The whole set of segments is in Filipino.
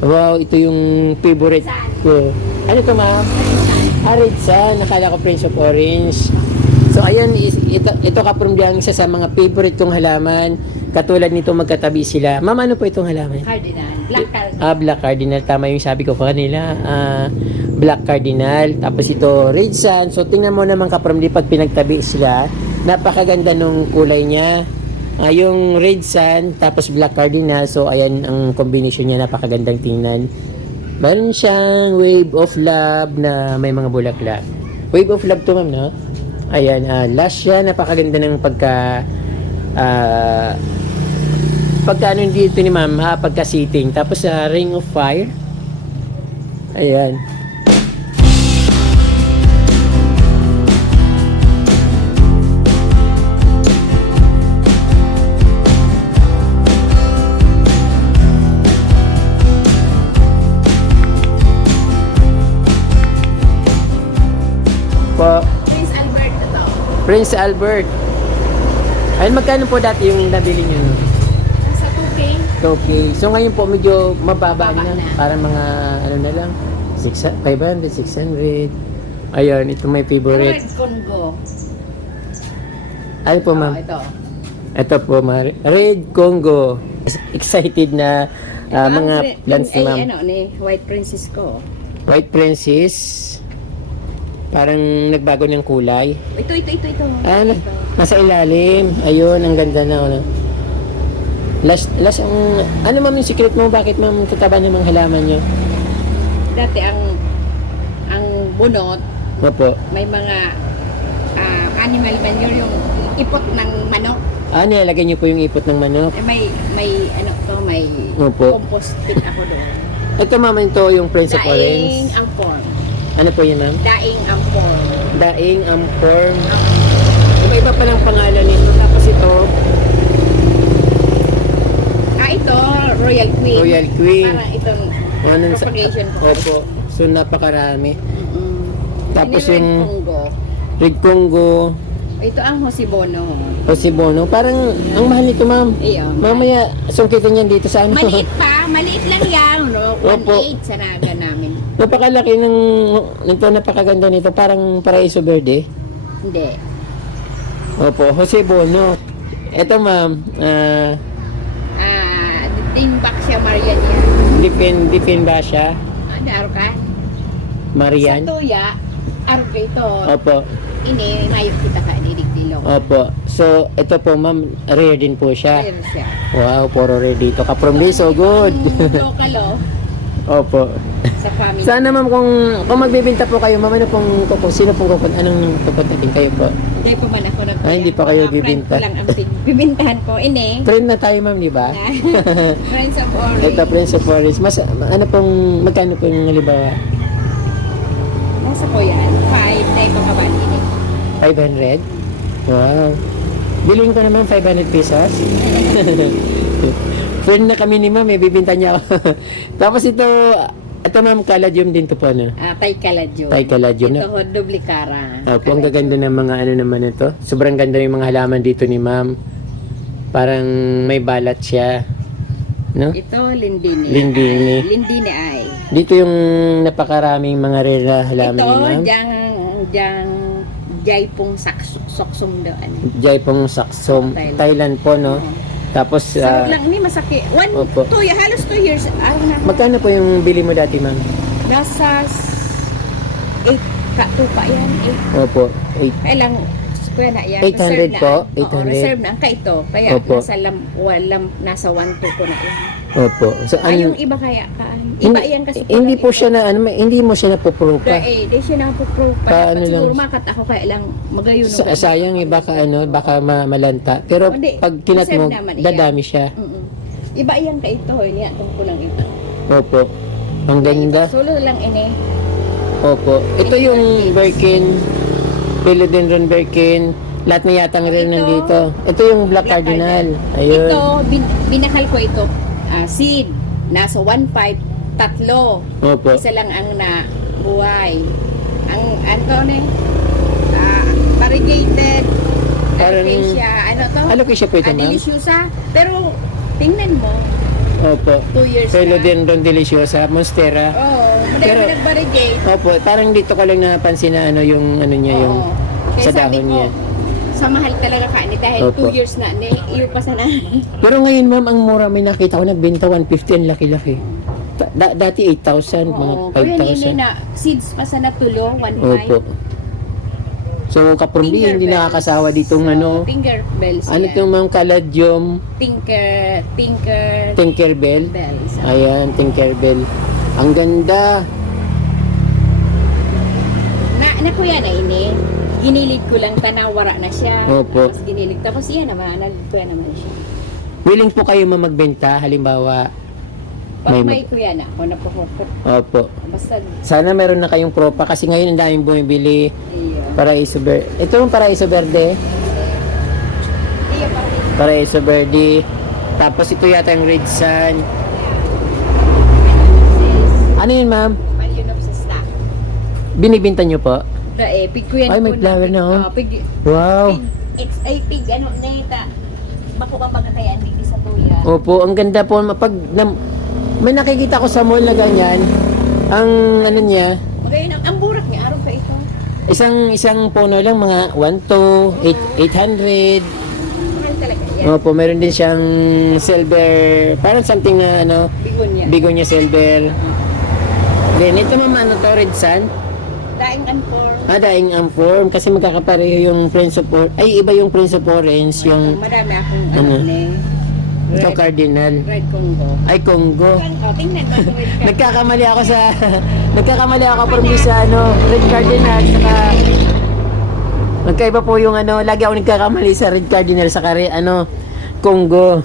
Wow, ito yung favorite ko. Ano to, ma'am? Red Sun. Nakala ko Prince of Orange. So, ayan, ito kaprumdiyang isa sa mga favorite kong halaman. Katulad nito, magkatabi sila. Ma'am, ano po itong halaman? Cardinal. Black cardinal. Black Cardinal. Tama yung sabi ko kanila. Black Cardinal. Tapos ito, Red Sun. So, tingnan mo naman kaprumdi pag pinagtabi sila. Napakaganda nung kulay niya. Yung Red Sun, tapos Black Cardinal. So, ayan ang combination niya. Napakagandang tingnan. Meron siyang Wave of Love na may mga bulaklak. Wave of Love to, ma'am, no? Ayan, last siya. Napakaganda ng pagka ano dito ni ma'am, pagka-sitting. Tapos Ring of Fire. Ayan. Po, Prince Albert na to. Prince Albert. Ayun, magkano po dati yung nabili nyo? No? Nasa 2K. Okay. So ngayon po medyo mababa Mababa na. na. Para mga ano na lang. 500, 600. Ayun, ito may favorite. Red Congo. Ano po, ma'am? Ito. Ito po, Red Congo. Excited na mga plants ni ma'am. Ano ni White Princess ko. White Princess. Parang nagbago ng kulay. Ito. Ano? Nasa ilalim. Ayun, ang ganda na. Ano? Last ang... Ano ma'am yung secret mo? Bakit ma'am tataba namang halaman nyo? Dati ang bunot, Opo. may mga animal manure yung ipot ng manok. Nilalagay nyo po yung ipot ng manok. May may Opo. compost pit ako doon. Ito ma'am, ito yung Prince of Daing Orange. ampon. Ano po yun ma'am? Daing ampon. Daing Amporm. Iba-iba pa lang pangalan nito. Tapos ito, Ito, Royal Queen. Royal Queen. Parang itong Ano sa... propagation ko. Opo. So napakarami. Mm-mm. Tapos Red yung Congo. Red Congo, Ito ang Hosibono. Osibono. Parang ang mahal nito ma'am. Iyon. Mamaya, sungkitin yan dito sa ano. Maliit pa. Maliit lang yan. No? Opo. 1.8 sa naga namin. Napakalaki ng nito, napakaganda nito. Parang Paraiso Verde. Hindi. Opo, Jose Bono. Ito ma'am, Timbak siya, Marian yan. Dipin ba siya? Ano, Arukan? Marian? Sa tuya, Aruka ito. Opo, Ini, mayok kita ka, niligdilong. opo. So, ito po ma'am, rare din po siya. Ayun siya. Wow, puro rare dito. Kapromli, so good. Ang local, Opo. sa family. Sana ma'am, kung magbibenta po kayo, ma'am, ano pong sino pong anong pupuntahin kayo po? Hindi pa man ako nagpaya. Hindi pa kayo Mga friend bibinta. ko lang ang bibintahan ko. Ini. Friend na tayo ma'am, di ba? Friends of Orange. Ito, Prince of Orange. Ano pong, magkano po yung halimbawa? Nasa ko yan. 5 na ipang kaban. Ini. 500? Wow. Bilhin ko naman 500 pesos. Friend na kami ni ma'am, bibinta niya ako. Tapos ito ma'am, caladium din to po, no? Tay Kaladyo. Tay caladium na. Ito, Dublicara. Opo, ang gaganda ng mga ano naman ito. Sobrang ganda yung mga halaman dito ni ma'am. Parang may balat siya. No? Ito, Lindini. Lindini. Lindini ay. Dito yung napakaraming mga rare na halaman Ito, ni ma'am. diyang Jaipong Soksum daw. Ano. Jaipong Saksom. Thailand po, no? Tapos, Sarap lang ni masaki. Opo. Halos 2 years. magkano po yung bili mo dati, ma'am? Nasa 8 ka 2 pa yan. Opo, 8. Kailang kuya na yan. 800 Reserve na. po? Oo, 800? reserve na. Ang kaito. Kaya Opo. nasa 1-2 ko na yan. Opo. So, Ay, yung iba kaya ka. Iba yan kasi. hindi po ito. siya na, hindi mo siya napuprove pa. Di siya nakapo-pro pa. Paano Dapat siguro lang? makat ako kaya lang magayon. Sayang, baka malanta. Pero Hindi, pag tinat mo, reserve naman iyan. dadami siya. Iba yan ka ito. Iniatong ko lang ito. Opo. Ang ganda. Solo lang ini. Opo. Ito yung Birkin, Philodendron Birkin. Lahat na yatang rare Ito. nandito. Ito yung Black Cardinal. Ayun. Ito, binakal ko ito. Seed. Nasa 1.5, tatlo. Opo. Isa lang ang nabuhay. Ang variegated Parang- alopecia, ano to? Alopecia po ito, ma'am? Deliciosa. Pero tingnan mo, Opo. 2 years Pero na. din Don Deliciosa, Monstera. Oo, Pero- madami nag-variegate. Opo, parang dito ko lang napansin na ano yung ano niya yung Oo. Kaya sa sabi dahon ko, niya. sa mahal talaga kanin dahil Opo. 2 years na, iyo pa sana. Pero ngayon ma'am, ang mura may nakita ko nagbenta 150 ang laki-laki. Dati 8,000, mga Oo, kaya hindi 5,000. na, seeds pa sana tulo, 1.5. Opo. So kapromdi hindi Tinkerbells. nakakasawa ditong So, ano. Tinkerbells Ano yan. itong ma'am Caladium Tinkerbell? Bells. Ayan, Tinkerbell. Ang ganda. Na kuya na ini. Ginilig ko lang tanawara na siya. Opo. Tapos ginilig. Tapos yan naman, nagkuya naman siya. Willing po kayo magbenta, halimbawa. Pag May- may kuya na ako, napuhukok. Opo. Basta, Sana meron na kayong propa kasi ngayon ang daming bumibili. iyo. Paraiso Verde. Ito yung Paraiso Verde. Iyo pa rin. Paraiso Verde. Tapos ito yata yung Red Sun. Ano yun ma'am? Phalaenopsis na. Binibinta nyo po? Pig kuya Ay, may flower na, oh. Pig, Wow. it's ay pig, ano, neta. Bako ba pagkakayaan hindi sa tuya. Opo, ang ganda po. May nakikita ko sa mall na ganyan. Ang ano niya, Magayon, ang burak niya, araw ka ito. isang puno lang mga 1 to 800. Mahal talaga yan. Opo, meron din siyang silver, parang something na ano, Bigon niya. bigonya silver. Then ito mama ano to, Red Sun. Daing anfor. Daing ang form kasi magkakapareho yung Prince of Orange. Ay, iba yung Prince of Orange, yung Madami akong Ano? ano ni. ito Cardinal. Red Congo. Ay, Congo. Oh, tingnan mo kung red ka. Nagkakamali ako sa from sa ano, Red Cardinal saka magkaiba po yung ano, lagi ako nagkakamali sa Red Cardinal saka ano, Congo.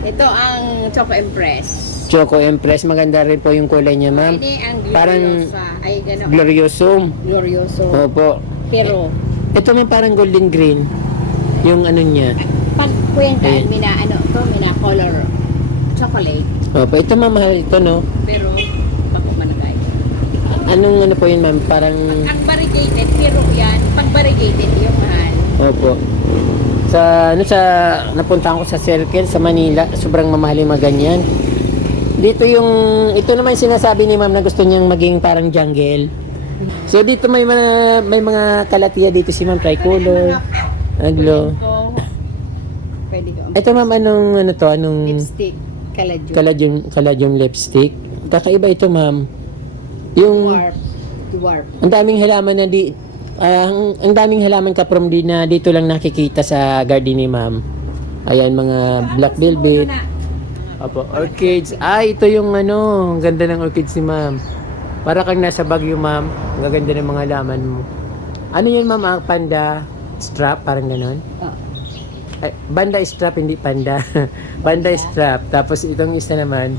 Ito ang Choco Empress. Choco Empress, maganda rin po yung kulay niya, ma'am. Ini ang Parang Gloriosa. Ay, gano'n. Gloriosum. Glorioso. Opo. Pero, Ito may parang golden green. Yung ano niya. pag kwenta, Ayan. mina, ano, to, mina color chocolate. Opo, ito ma'am, mahal ito, no? Pero, bako managay. Anong ano po yun, ma'am? Parang, Ang variegated, pero yan, pag variegated, yung mahal. opo. Sa napuntahan ko sa Circle sa Manila, sobrang mamahal yung mga ganyan. Dito ito naman yung sinasabi ni ma'am na gusto niyang maging parang jungle. So dito may mga kalatiya dito si ma'am, tricolor, aglo. Pwede ko. Ito ma'am, anong Lipstick, kaladyo. Kaladyong lipstick. Kakaiba ito ma'am. Yung, Dwarf. ang daming halaman na ang daming halaman ka from na dito lang nakikita sa garden ni ma'am. Ayan, mga black velvet. Opo, orchids. Ito yung ano, ang ganda ng orchids ni ma'am. Para kang nasa Baguio, ma'am. Ang gaganda ng mga halaman mo. Ano yun, ma'am? Panda strap, parang ganon. Oh. Ay, banda strap, hindi panda. Banda strap. Tapos itong isa naman.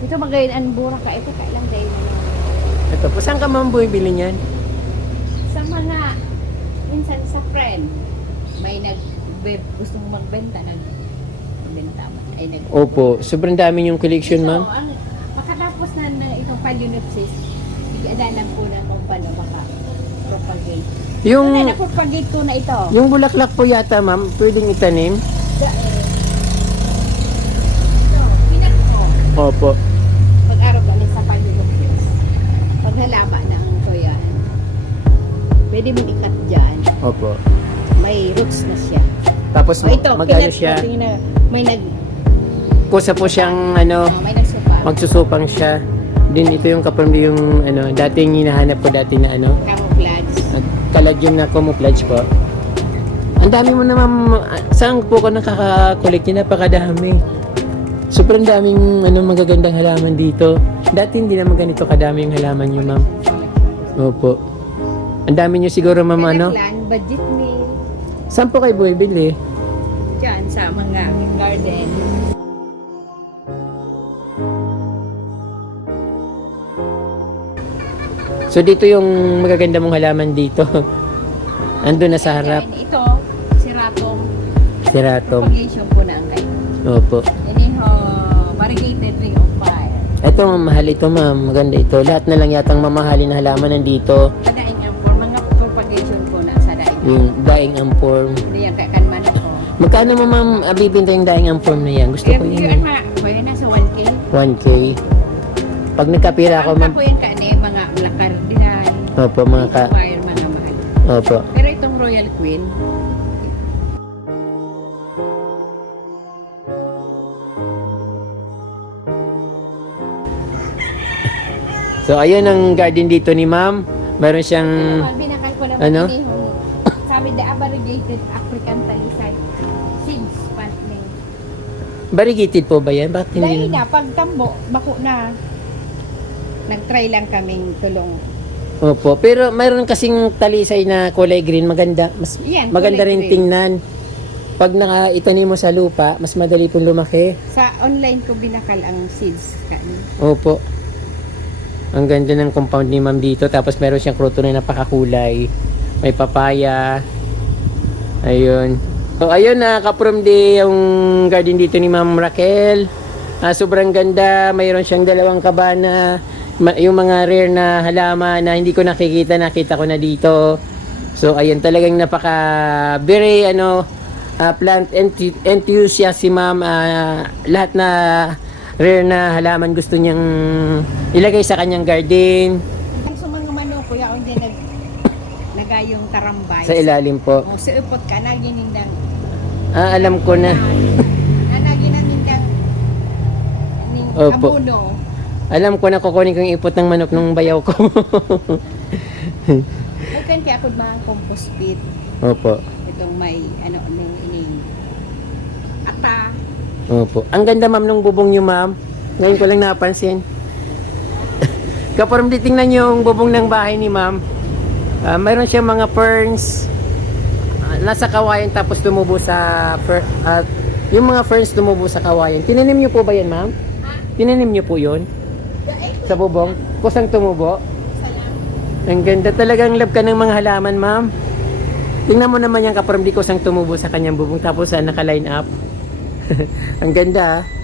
Ito magayon ang bura ka. Ito kailang day na lang. Ito po, saan ka ma'am bumibili niyan? Sa mga, minsan sa friend, may gusto mong magbenta, nagbenta man. Ay, Opo, sobrang dami yung collection, So, ma'am. ang makatapos na itong Phalaenopsis, bigyan po na kung paano baka propagate. Yung, Ano na propagate ko na ito? yung bulaklak po yata, ma'am, pwedeng itanim? So, pinak ko. Opo. Pag-araw ulit sa Phalaenopsis. Pag halaba na ang tuyan, pwede mo ikat dyan. Opo. May roots na siya. Tapos O ito, magano pinat siya? ko, tingnan, may Kusa po siyang ano, may nagsupa. magsusupang siya. Din ito yung kapamilya yung ano, dating hinahanap ko dati na ano, Camouflage. Caladium na camouflage po. Ang dami mo na ma'am, saan po ko nakaka-collect yun? Napakadami. Sobrang daming ano, magagandang halaman dito. Dati hindi naman ganito kadami yung halaman nyo, ma'am. Opo. Ang dami nyo siguro, ma'am, ano? Clan, budget meal. Saan po kayo bumibili? Diyan sa mga garden. So dito yung magaganda mong halaman dito. Andun na sa harap. Ayan, ito, siratong. Siratom. Propagation po na ang kayo. Opo. Ini ho, variegated ring of fire. Ito, mahal ito, ma'am. Maganda ito. Lahat na lang yatang mamahalin na halaman nandito. Sa daing ang form, mga propagation po na sa daing. Yung daing amform. Hindi yan, kakanman ako. Magkano mo, ma'am, bibinta yung daing amform na yan? Gusto ko Yun, yun. nasa 1K. 1K. Pag nagkapira ako, Ang ma'am. ako yan kani, mga Black Cardinal, Opo, mga ka... Fire, mga mahal. Opo. Pero itong Royal Queen, So, ayun ang garden dito ni ma'am. Meron siyang... binakal ko naman Ano? ini, sabi the variegated African talisay. Seeds, pantling. Variegated po ba yan? Bakit Dahil hindi na, pag tambo, bako na. Nag-try lang kaming tulong. Opo. Pero mayroon kasing talisay na kulay green. Maganda. Mas Yan, maganda kulay rin green. tingnan. Pag nakaitanim mo sa lupa, mas madali pong lumaki. Sa online ko binakal ang seeds. Opo. Ang ganda ng compound ni ma'am dito. Tapos meron siyang kruto na napakakulay. May papaya. Ayun. So, ayun na, kaprom di yung garden dito ni Ma'am Raquel. Sobrang ganda. Mayroon siyang dalawang kabana. Yung mga rare na halaman na hindi ko nakikita ko na dito. So, ayun, talagang very, plant enthusiast si Ma'am. Lahat na rare na halaman gusto niyang ilagay sa kanyang garden. Ang sumang manok, kuya, hindi nagayong karambay. Sa ilalim po. O, siupot ka, naginindang. Alam ko na. Naginindang Opo. abono. Alam ko na kukunin ko yung ipot ng manok nung bayaw ko. Bukan kaya ako mga compost pit. Opo. Itong may, ining ata. Opo. Ang ganda ma'am nung bubong nyo ma'am. Ngayon ko lang napansin. Kaparam di tingnan yung bubong ng bahay ni ma'am. Mayroon siyang mga ferns. Nasa kawayan tapos tumubo sa yung mga ferns tumubo sa kawayan. Tinanim niyo po ba yan ma'am? Tinanim niyo po yun? Sa bubong? Kusang tumubo? Ang ganda talagang love ka ng mga halaman ma'am. Tingnan mo naman yung kaparam di kusang tumubo sa kanyang bubong tapos naka-line up. Ang ganda ah.